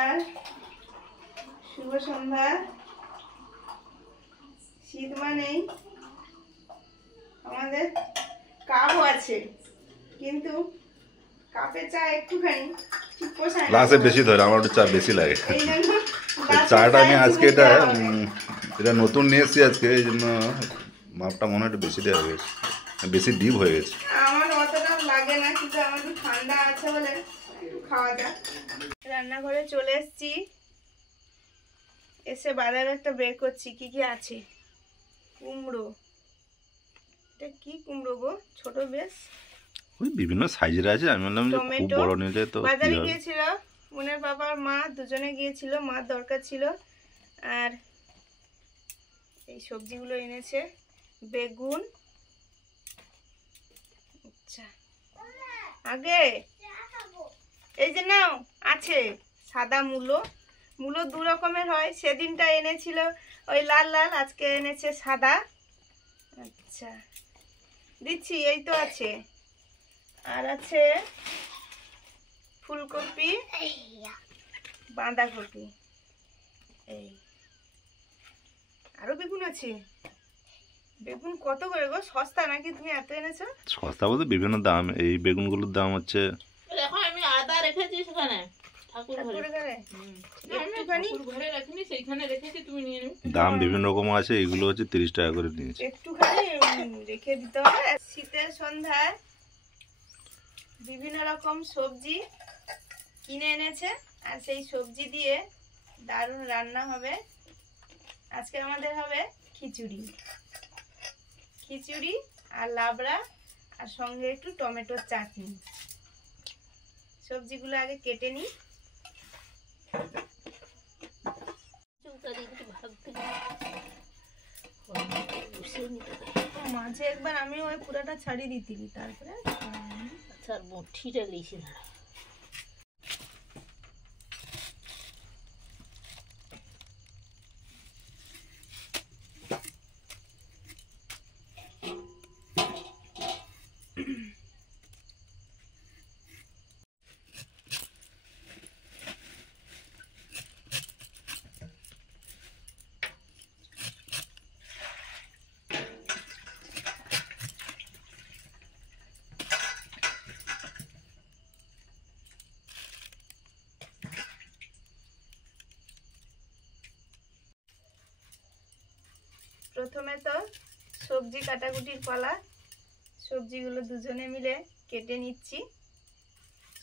নমস্কার, শুভ সন্ধ্যা। শীত মানেই আমাদের কাপও আছে, কিন্তু কাপে চা একটুখানি ঠিক পোষায় না, গ্লাসে বেশি ধরে, আমার একটু চা বেশি লাগে। এই জন্য চাটা আমি আজকে এটা নতুন নিয়ে এসেছি আজকে, এই জন্য মাপটা মনে হয় একটু বেশি দেওয়া হয়ে গেছে, বেশি ডিপ হয়ে গেছে। আমার অতটা লাগে না, কিন্তু আমার একটু ঠান্ডা আছে বলে খাওয়া যায়। রান্নাঘরে চলে এসেছি, এসে বাজার একটা বের করছি কি কি আছে। কুমড়ো, এটা কি কুমড়ো গো, ছোট বেশ, ওই বিভিন্ন সাইজের আছে। আমি বললাম যে খুব বড় নিয়ে যায় তো। বাজারে গিয়েছিল বোনের বাবার মা, দুজনে গিয়েছিল, মার দরকার ছিল। আর এই সবজিগুলো এনেছে, বেগুন, আচ্ছা আগে এই যে নাও আছে সাদা মূলো। মূলো দু রকমের হয়, সেদিনটা এনেছিল ওই লাল লাল, আজকে এনেছে সাদা। আচ্ছা দিচ্ছি, এই তো আছে। আর আছে ফুলকপি, বাঁধাকপি, এই আরো বেগুন আছে। বেগুন কত করে গো, সস্তা নাকি? তুমি এত এনেছো? সস্তা বলতে বিভিন্ন দাম। এই বেগুনগুলোর দাম হচ্ছে, দেখো আমি আদা রেখেছি সেখানে দাম বিভিন্ন রকম আছে। এগুলো হচ্ছে 30 টাকা করে নিয়েছে। একটুখানি রেখে দিতে হবে। শীতের সন্ধ্যায় বিভিন্ন রকম সবজি কিনে এনেছে, আর সেই সবজি দিয়ে দারুণ রান্না হবে। আজকে আমাদের হবে খিচুড়ি, খিচুড়ি আর লাবড়া, আর সঙ্গে একটু টমেটোর চাটনি। সবজিগুলো আগে কেটে নিই। মাঝে একবার আমি ওই পুরাটা ছাড়িয়ে দিতিলি, তারপরে আচ্ছা মুঠিটা লিখে না। প্রথমে তো সবজি কাটাকুটির পালা। সবজিগুলো দুজনে মিলে কেটে নিচ্ছি।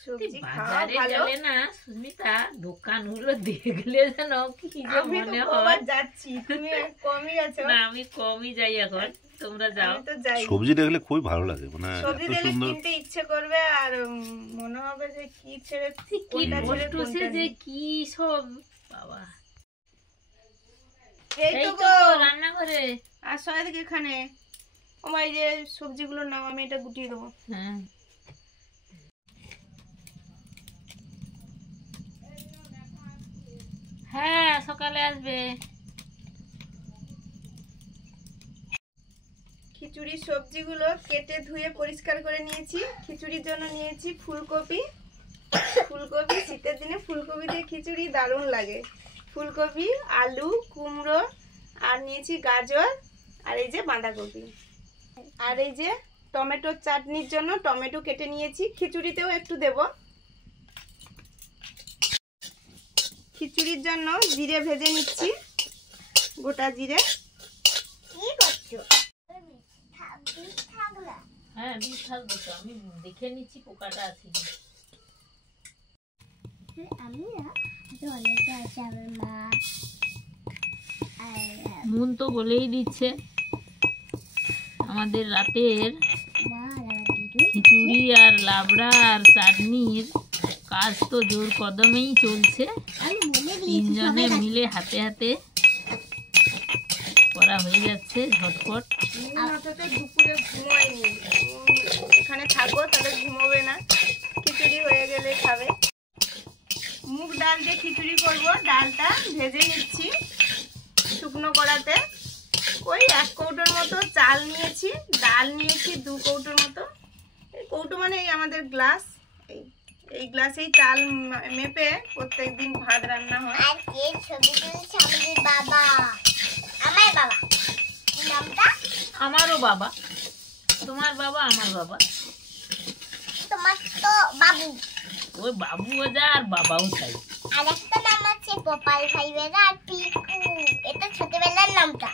সবজি খাওয়া ভালো না সুস্মিতা, দোকানগুলো দেখলে যেন কি যে মনে হয় যাচ্ছি, তুমি কমই আছো না, আমি কমই যাই এখন, তোমরা যাও। তো যাই, সবজি দেখলে খুবই ভালো লাগে, মানে সবজি এত দেখলে সুন্দর কিনতে ইচ্ছে করবে, আর মনে হবে যে কি ছেড়ে কি বসে যে কি সব বাবা। এই তো গো রান্না করে আর সবাই এখানে আমার এই যে সবজিগুলো নাও, আমি এটা গুটিয়ে দেবো। হ্যাঁ হ্যাঁ সকালে আসবে। খিচুড়ির সবজিগুলো কেটে ধুয়ে পরিষ্কার করে নিয়েছি। খিচুড়ির জন্য নিয়েছি ফুলকপি। ফুলকপি শীতের দিনে ফুলকপি দিয়ে খিচুড়ি দারুণ লাগে। ফুলকপি, আলু, কুমড়ো, আর নিয়েছি গাজর, আর এই যে বাঁধাকপি, আর এই যে টমেটোর চাটনির জন্য টমেটো কেটে নিয়েছি। খিচুড়িতেও একটু দেব। খিচুড়ির জন্য জিরে ভেজে নিচ্ছি, গোটা জিরে। কি করছো? হ্যাঁ বিষ থাকবো তো, আমি দেখে নিচ্ছি পোকাটা আছে। মন তো বলেই দিচ্ছে আমাদের রাতের খিচুড়ি আর লাবড়া আর চাটনির কাজ তো জোর কদমেই চলছে। তিনজনে মিলে হাতে হাতে করা হয়ে যাচ্ছে ঝটপট। দুপুরে ঘুমায়নি, এখানে থাকবো তাহলে ঘুমোবে না, খিচুড়ি হয়ে গেলে খাবে। মুগ ডাল দিয়ে খিচুড়ি করবো। ডালটা ভেজে নিচ্ছি শুকনো কড়াতে। ওই 1 কৌটোর মতো চাল নিয়েছি, ডাল নিয়েছি 2 কৌটোর মতো। এই কৌটো মানে এই আমাদের গ্লাস, এই এই গ্লাসেই চাল মেপে প্রত্যেকদিন ভাত রান্না হয়। আর কে ছবি তুলছে? আমাদের বাবা, আমার বাবা। কি নামটা? আমারও বাবা, তোমার বাবা আমার বাবা। তোমার তো বাবু। ওই বাবুও যা আর বাবাও তাই। আর একটা নাম আছে গোপাল ভাই বেড়া আর পিকু, এটা ছোটবেলার নামটা।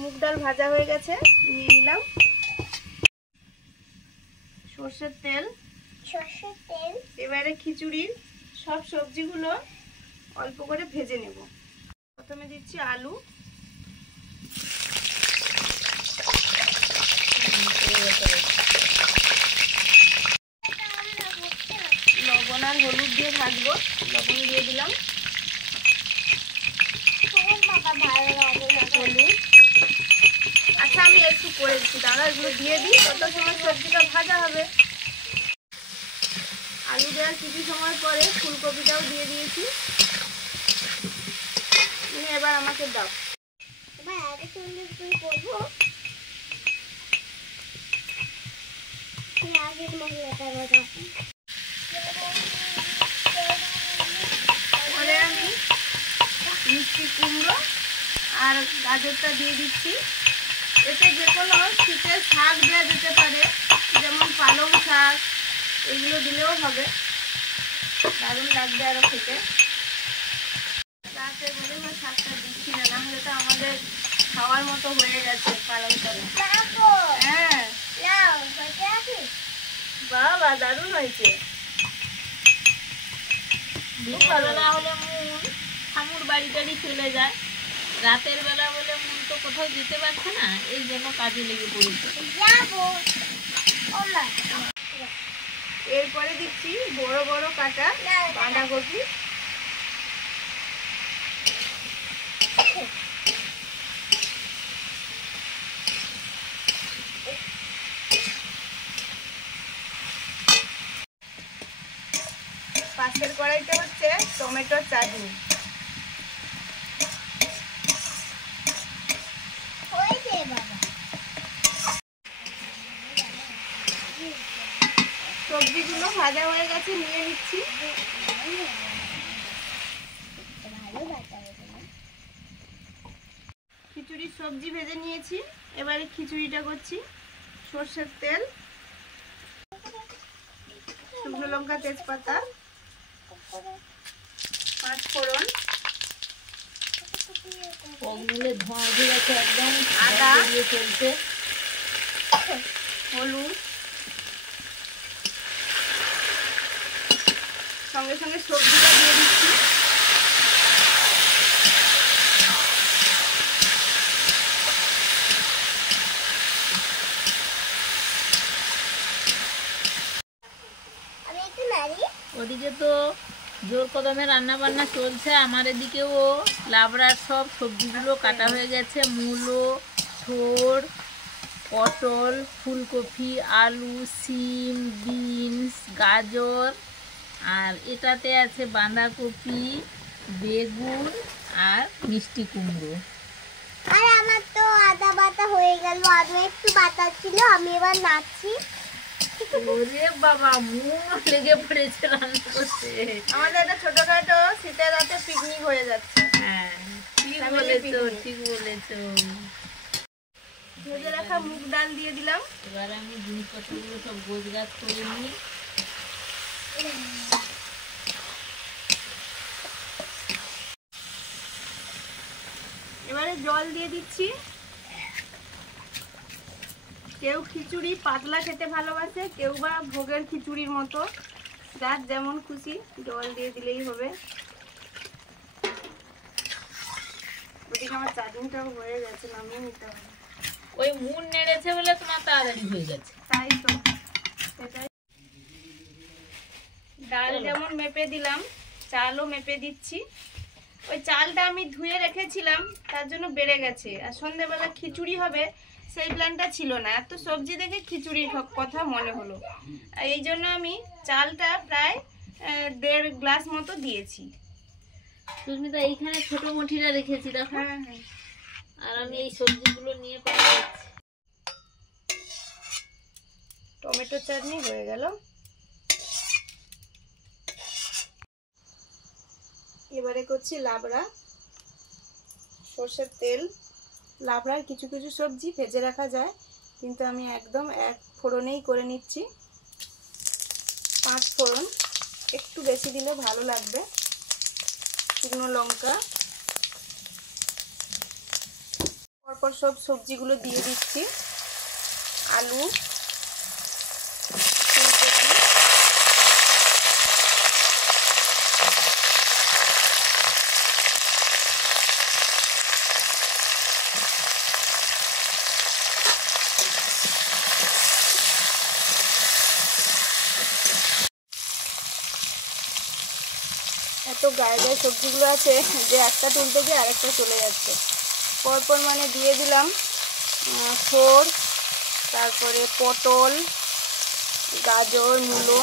মুগ ডাল ভাজা হয়ে গেছে, নিয়ে নিলাম। সর্ষের তেল, সর্ষের তেল। এবারে খিচুড়ির সব সবজিগুলো অল্প করে ভেজে নেব। প্রথমে দিচ্ছি আলু, লবণ আর হলুদ দিয়ে ভাজবো। লবণ দিয়ে দিলাম, বাবা ভালো লাগে না। হলুদ। আচ্ছা আমি একটু করে দিচ্ছি, দাদা এগুলো দিয়ে দিই, তত সময় সবজিটা ভাজা হবে। আলু দেওয়ার কিছু সময় পরে ফুলকপিটাও দিয়ে দিয়েছি। তুমি এবার আমাকে দাও। এবার এত সুন্দর করে করবো। আগের মশলাটা বাবা। পরে আমি মিষ্টি কুমড়ো আর গাজরটা দিয়ে দিচ্ছি। এতে যে কোনো শীতের শাক দেওয়া যেতে পারে, যেমন পালং শাক, এগুলো দিলেও হবে, দারুণ লাগবে আরও খেতে। রাতে বলে বা শাকটা দিচ্ছি না, নাহলে তো আমাদের খাওয়ার মতো হয়ে গেছে পালং শাক। হ্যাঁ বাবা দারুণ হয়েছে। দিনের বেলা হলে মন ঠামুর বাড়ি টাড়ি চলে যায়, রাতের বেলা বলে মন তো কোথাও যেতে পারছে না, এই জন্য কাজে লেগে পড়েছে। এরপরে দিচ্ছি বড় বড় কাটা বাঁধাকপি। পাশের কড়াইতে হচ্ছে টমেটোর চাটনি। সবজিগুলো ভাজা হয়ে গেছে, নিয়ে নিচ্ছি। খিচুড়ির সবজি ভেজে নিয়েছি, এবারে খিচুড়িটা করছি। সর্ষের তেল, শুকনো লঙ্কা, তেজপাতা, 5 ফোড়ন, পগলে ধোঁয়া উঠে গেছে একদম, আদা দিয়ে চলছে। হলুদ, সঙ্গে সঙ্গে সবজিটা দিয়ে দিচ্ছি। ওদিকে তো জোর কদমে রান্না বান্না চলছে, আমার এদিকেও লাবড়ার সব সবজিগুলো কাটা হয়ে গেছে। মূলো, থোড়, পটল, ফুলকপি, আলু, সিম, বিনস, গাজর, আর এটাতে আছে বাঁধাকপি, বেগুন আর মিষ্টি কুমড়ো। আর আমার তো আদা বাটা হয়ে গেল, আদা একটু বাটা ছিল, আমি এবার নাচছি। ওরে বাবা, মন লেগে পড়েছে রান্না করতে। আমাদের একটা ছোটখাটো শীতের রাতে পিকনিক হয়ে যাচ্ছে। হ্যাঁ ঠিক বলেছো, ঠিক বলেছো। ভেজে রাখা মুগ ডাল দিয়ে দিলাম। এবার আমি জিনিসপত্রগুলো সব গোছগাছ করে নিই। এবারে জল দিয়ে দিচ্ছি। কেউ খিচুড়ি পাতলা খেতে ভালোবাসে, কেউ বা ভোগের খিচুড়ির মতো, যার যেমন খুশি জল দিয়ে দিলেই হবে। ওদিকে আমার চাটনিটাও হয়ে গেছে, নামিয়ে নিতে হবে। ওই মুন নেড়েছে বলে তোমার তাড়াতাড়ি হয়ে গেছে। তাই তো, সেটাই। ডাল যেমন মেপে দিলাম, চালও মেপে দিচ্ছি। ওই চালটা আমি ধুয়ে রেখেছিলাম, তার জন্য বেড়ে গেছে। আর সন্ধ্যেবেলা খিচুড়ি হবে সেই প্ল্যানটা ছিল না, এত সবজি দেখে খিচুড়ির কথা মনে হলো। এই জন্য আমি চালটা প্রায় 1.5 গ্লাস মতো দিয়েছি। সুস্মিতা এইখানে ছোট মুঠিটা রেখেছি দেখো। হ্যাঁ হ্যাঁ। আর আমি এই সবজিগুলো নিয়ে পাঠাচ্ছি। টমেটো চাটনি হয়ে গেল। এবারে করছি লাবড়া, সর্ষের তেল। লাবড়ার কিছু কিছু সবজি ভেজে রাখা যায়, কিন্তু আমি একদম এক ফোড়নেই করে নিচ্ছি। 5 ফোড়ন, একটু বেশি দিলে ভালো লাগবে। শুকনো লঙ্কা, পরপর সব সবজিগুলো দিয়ে দিচ্ছি। আলু, ফুলকপি, এত গায়ে গায়ে সবজিগুলো আছে যে একটা তুলতে গিয়ে আরেকটা চলে যাচ্ছে। পরপর মানে দিয়ে দিলাম থোড়, তারপরে পটল, গাজর, মূলো,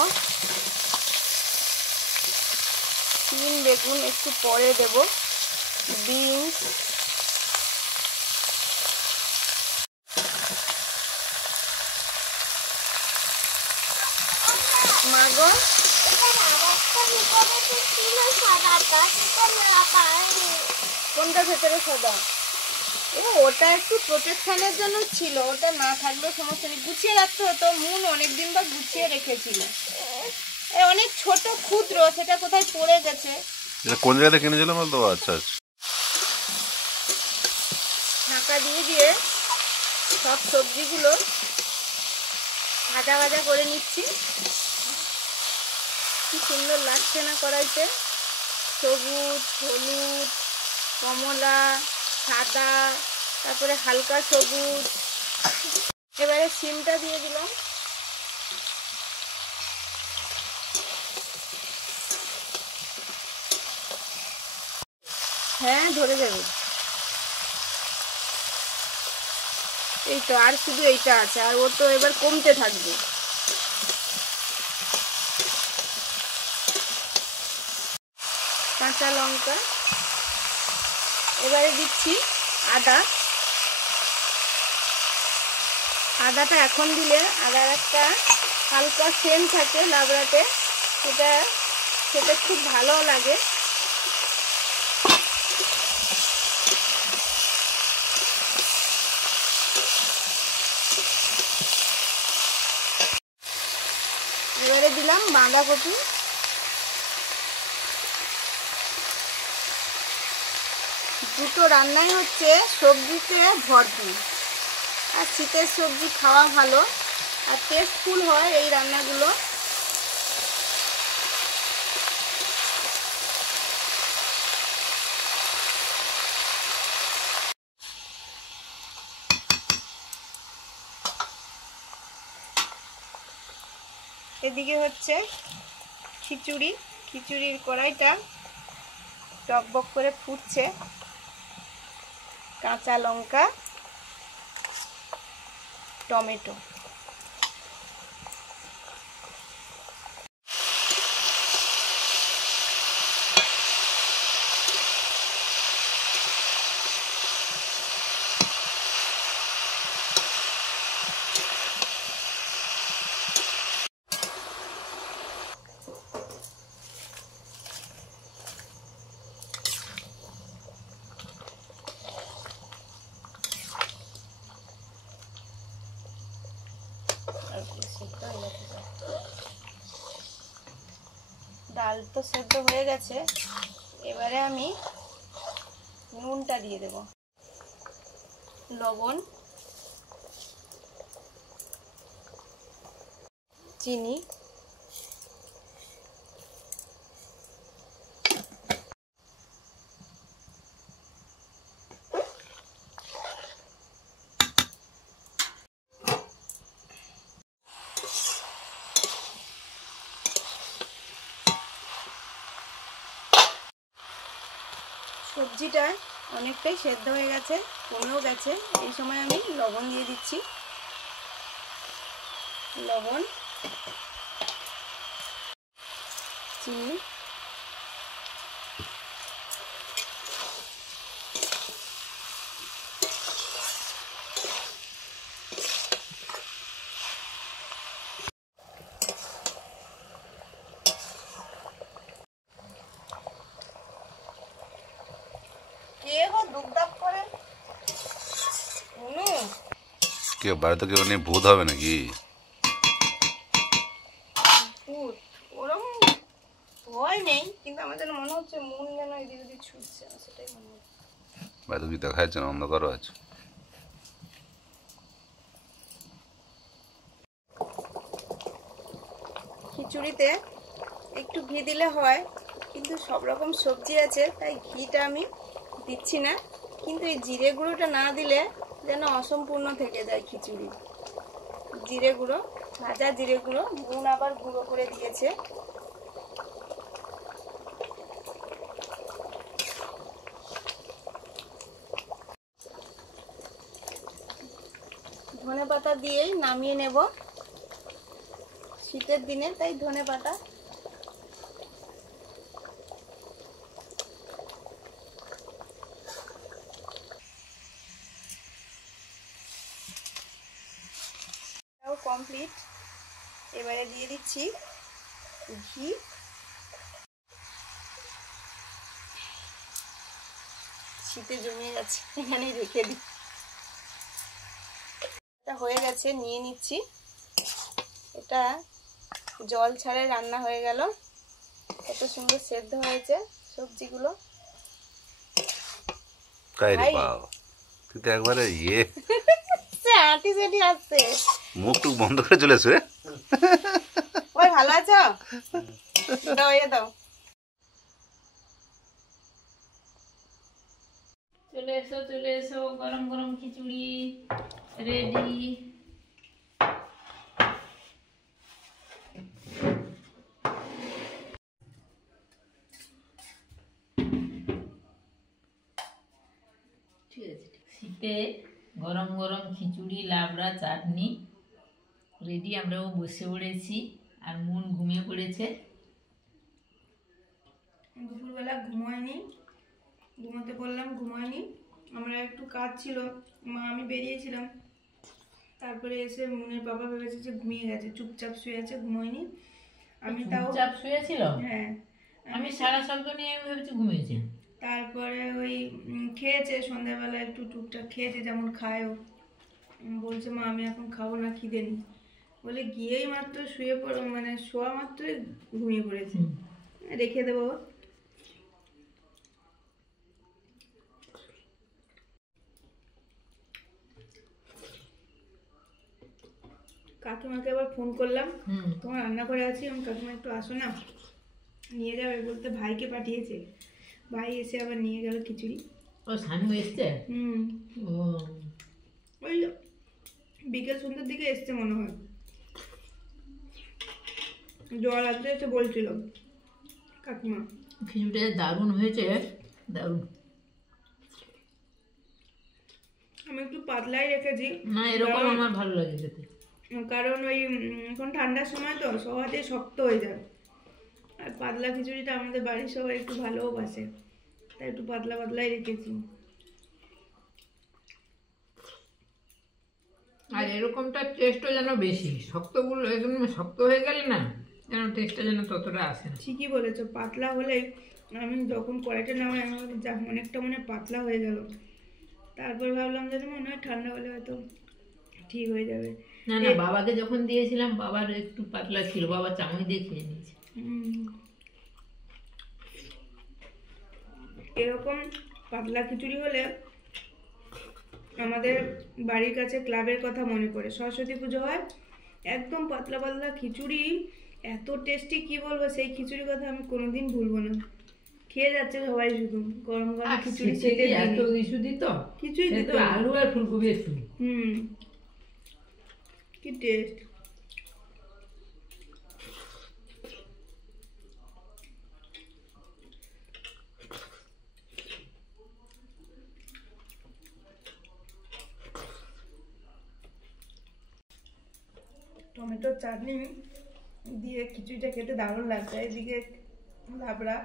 সিম, বেগুন একটু পরে দেব, বিনস, মাগো কোনটা ভেতরে সাদা? ওটা একটু প্রোটেকশনের জন্য ছিল, ওটা না থাকলেও সমস্যা নেই। গুছিয়ে রাখতে হতো, মুন অনেকদিন বা গুছিয়ে রেখেছিল। অনেক ছোট ক্ষুদ্র, সেটা কোথায় পড়ে গেছে। কোন জায়গায় কিনেছিলাম বলতো? আচ্ছা আচ্ছা। ঢাকা দিয়ে দিয়ে সব সবজিগুলো ভাজা ভাজা করে নিচ্ছি। কি সুন্দর লাগছে না কড়াইতে, সবুজ, হলুদ, কমলা, সাদা, তারপরে হালকা সবুজ। এবারে সিমটা দিয়ে দিলাম। হ্যাঁ, ধরে যাবে। এই তো, আর শুধু এইটা আছে, আর ও তো এবার কমতে থাকবে। কাঁচা লঙ্কা, এবারে দিচ্ছি আদা। আদাটা এখন দিলে আদার একটা হালকা সেন্ট থাকে লাবড়াতে, সেটা খেতে খুব ভালো লাগে। এবারে দিলাম বাঁধাকপি। দুটো রান্নাই হচ্ছে সবজিতে ভরপুর, আর শীতের সবজি খাওয়া ভালো আর টেস্টফুল হয় এই রান্নাগুলো। এদিকে হচ্ছে খিচুড়ি। খিচুড়ির কড়াইটা টকবক করে ফুটছে। কাঁচা লঙ্কা, টমেটো, ডাল তো সেদ্ধ হয়ে গেছে। এবারে আমি নুনটা দিয়ে দেব, লবণ, চিনি, সবজিটা অনেকটাই সেদ্ধ হয়ে গেছে, কমেও গেছে। এই সময় আমি লবণ দিয়ে দিচ্ছি, লবণ, চিনি, কে বাড়িতে কেউ নেই, ভূত হবে নাকি? ভূত ওরম ভয় নেই, কিন্তু আমার যেন মনে হচ্ছে মন যেন এদিক ওদিক ছুটছে, আমার সেটাই মনে হচ্ছে। বাড়িতে কি দেখা যাচ্ছে না, অন্ধকারও আছে। খিচুড়িতে একটু ঘি দিলে হয়, কিন্তু সব রকম সবজি আছে তাই ঘিটা আমি দিচ্ছি না। কিন্তু এই জিরে গুঁড়োটা না দিলে যেন অসম্পূর্ণ থেকে যায় খিচুড়ি। জিরে গুঁড়ো, ভাজা জিরে গুঁড়ো, নুন আবার গুঁড়ো করে দিয়েছে। ধনেপাতা দিয়েই নামিয়ে নেব, শীতের দিনে তাই ধনেপাতা। কমপ্লিট। এবারে দিয়ে দিচ্ছি ঘি। শীতে জমে যাচ্ছে, এখানেই রেখে দিই। এটা হয়ে গেছে, নিয়ে নিচ্ছি। এটা জল ছাড়াই রান্না হয়ে গেল, কত সুন্দর সেদ্ধ হয়েছে সবজিগুলো। তাই রে ভাই। বাবা, তুই তো একবারে ইয়ে আটি সেটি আসছে। মুখ টুক বন্ধ করে চলে আসবে। ওই ভালো আছো? দাও এ দাও। চলে এসো চলে এসো, গরম গরম খিচুড়ি রেডি। শীতে গরম গরম খিচুড়ি, লাবড়া, চাটনি রেডি। আমরাও বসে পড়েছি, আর মন ঘুমিয়ে পড়েছে। দুপুরবেলা ঘুমোয়নি, ঘুমোতে বললাম ঘুমোয়নি। আমরা একটু কাজ ছিল, মা আমি বেরিয়েছিলাম। তারপরে এসে মনের বাবা ভেবেছে যে ঘুমিয়ে গেছে, চুপচাপ শুয়ে আছে, ঘুমোয়নি। আমি তাও চাপ শুয়েছিল, হ্যাঁ, আমি সারা শব্দ নিয়ে আমি ভেবেছি ঘুমিয়েছে। তারপরে ওই খেয়েছে সন্ধ্যাবেলা, একটু টুকটাক খেয়েছে যেমন খায় ও। বলছে মা আমি এখন খাবো না, খিদে নেই। বলে গিয়েই মাত্র শুয়ে পড়ো, মানে শোয়া মাত্রই ঘুমিয়ে পড়েছে। রেখে দেবো। কাকিমাকে আবার ফোন করলাম, তোমার রান্না করে আছি, আমি কাকিমা একটু আসো না, নিয়ে যাবে। বলতে ভাইকে পাঠিয়েছে, ভাই এসে আবার নিয়ে গেল খিচুড়ি। ও সানু এসছে? ও ওই বিকেল সন্ধ্যের দিকে এসছে মনে হয়, জল আনতে এসে বলছিল কাকিমা। খিচুড়িটা দারুণ হয়েছে, দারুণ। আমি একটু পাতলাই রেখেছি, না এরকম আমার ভালো লাগে খেতে। কারণ ওই এখন ঠান্ডার সময় তো সহজে শক্ত হয়ে যায়, আর পাতলা খিচুড়িটা আমাদের বাড়ির সবাই একটু ভালোবাসে, তাই একটু পাতলা পাতলাই রেখেছি। আর এরকমটা টেস্টও যেন বেশি, শক্তগুলো একদম শক্ত হয়ে গেলে না যেন টেস্টটা যেন ততটা আসে না। ঠিকই বলেছো, পাতলা হলে আমি যখন কড়াইটা নামাই আমি ভাবলাম, যাক অনেকটা মনে হয় পাতলা হয়ে গেল। তারপর ভাবলাম যে মনে হয় ঠান্ডা হলে হয়তো ঠিক হয়ে যাবে। না না, বাবাকে যখন দিয়েছিলাম বাবার একটু পাতলা ছিল, বাবা চামচ দিয়ে খেয়ে নিয়েছে। এরকম পাতলা খিচুড়ি হলে আমাদের বাড়ির কাছে ক্লাবের কথা মনে পড়ে। সরস্বতী পুজো হয়, একদম পাতলা পাতলা খিচুড়ি, এত টেস্টি কি বলবো, সেই খিচুড়ির কথা আমি কোনোদিন ভুলবো না। খেয়ে যাচ্ছে সবাই শুধু গরম গরম খিচুড়ি। এত কিছু দিত, কিছুই দিত, আলু আর ফুলকপি একটু। কি টেস্ট। টমেটোর চাটনি দিয়ে খিচুড়িটা খেতে দারুণ লাগছে। এদিকে লাবড়া,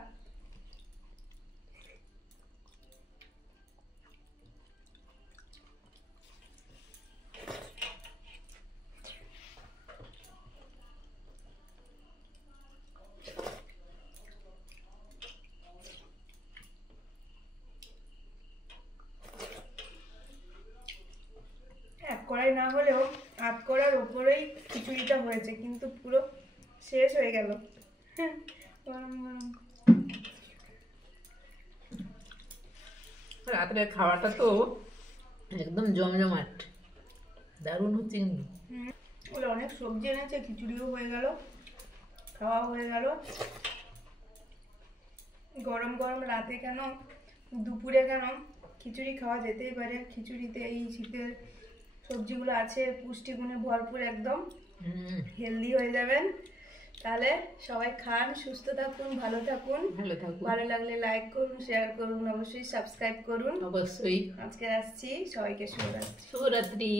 কড়াই না হলেও আধ কড়ার ওপরেই খিচুড়িটা হয়েছে, কিন্তু পুরো শেষ হয়ে গেল। গরম গরম। রাত্রের খাওয়াটা তো একদম জমজমাট, দারুণ হচ্ছে কিন্তু। ওরা অনেক সবজি এনেছে, খিচুড়িও হয়ে গেল, খাওয়া হয়ে গেল। গরম গরম রাতে কেন, দুপুরে কেন, খিচুড়ি খাওয়া যেতেই পারে। খিচুড়িতে এই শীতের সবজিগুলো আছে, পুষ্টিগুণে ভরপুর, একদম হেলদি হয়ে যাবেন। তাহলে সবাই খান, সুস্থ থাকুন, ভালো থাকুন। ভালো থাকুন, ভালো লাগলে লাইক করুন, শেয়ার করুন, অবশ্যই সাবস্ক্রাইব করুন। অবশ্যই। আজকে আসছি, সবাইকে শুভরাত্রি। শুভরাত্রি।